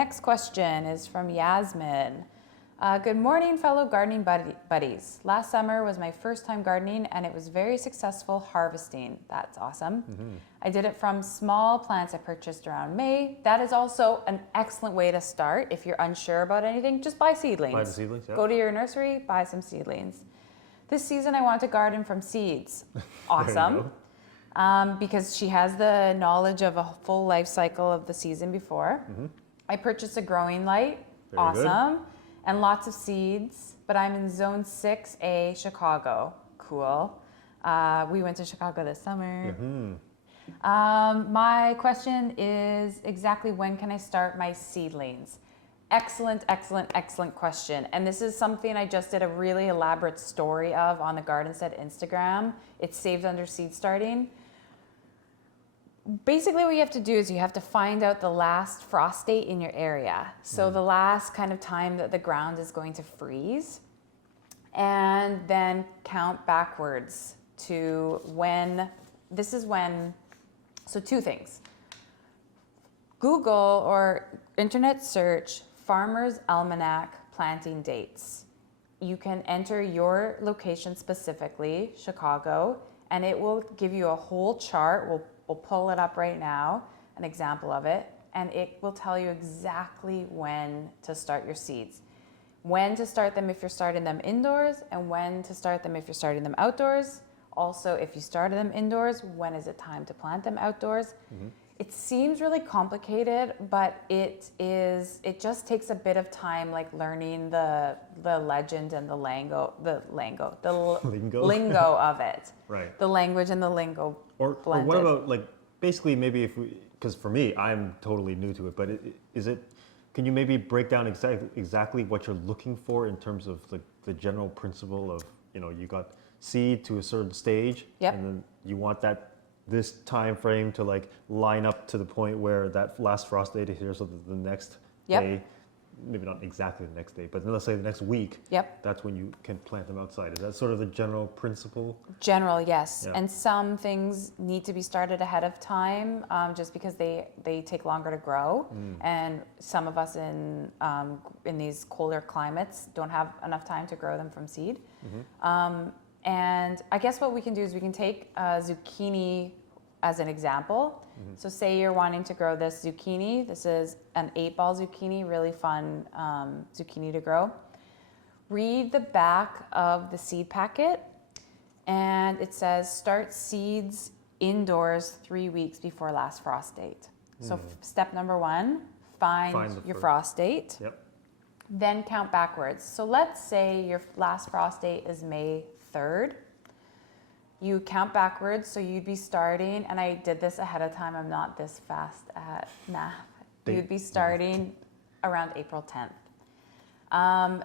next question is from Yasmin. Good morning, fellow gardening buddies. Last summer was my first time gardening and it was very successful harvesting. That's awesome. I did it from small plants I purchased around May. That is also an excellent way to start. If you're unsure about anything, just buy seedlings. Buy the seedlings, yeah. Go to your nursery, buy some seedlings. This season I want to garden from seeds. Awesome. Because she has the knowledge of a full life cycle of the season before. I purchased a growing light. Very awesome. good. And lots of seeds, but I'm in zone 6A, Chicago. Cool. We went to Chicago this summer. My question is exactly when can I start my seedlings? Excellent, excellent, excellent question. And this is something I just did a really elaborate story of on the Gardenstead Instagram. It's saved under seed starting. Basically what you have to do is you have to find out the last frost date in your area. So the last kind of time that the ground is going to freeze, and then count backwards to when, so two things. Google or internet search Farmer's Almanac planting dates. You can enter your location specifically, Chicago, and it will give you a whole chart. We'll pull it up right now, an example of it, and it will tell you exactly when to start your seeds. When to start them if you're starting them indoors, and when to start them if you're starting them outdoors. Also, if you started them indoors, when is it time to plant them outdoors? It seems really complicated, but it just takes a bit of time, like learning the legend and the lingo of it. Right. The language and the lingo Or blended. what about, like, basically maybe if we, because for me, I'm totally new to it, but can you maybe break down exactly what you're looking for in terms of the general principle of, you got seed to a certain stage, Yep. and then you want this time frame to like line up to the point where that last frost date is here, so that the next Yep. day, maybe not exactly the next day, but let's say the next week, Yep. that's when you can plant them outside. Is that sort of the general principle? General, yes. Yeah. And some things need to be started ahead of time, just because they take longer to grow. And some of us in these colder climates don't have enough time to grow them from seed. And I guess what we can do is we can take zucchini as an example. So say you're wanting to grow this zucchini. This is an 8-ball zucchini, really fun zucchini to grow. Read the back of the seed packet, and it says start seeds indoors 3 weeks before last frost date. So step number 1, find your frost date. Yep. Then count backwards. So let's say your last frost date is May 3rd. You count backwards, so you'd be starting, and I did this ahead of time, I'm not this fast at math. You'd be starting around April 10th.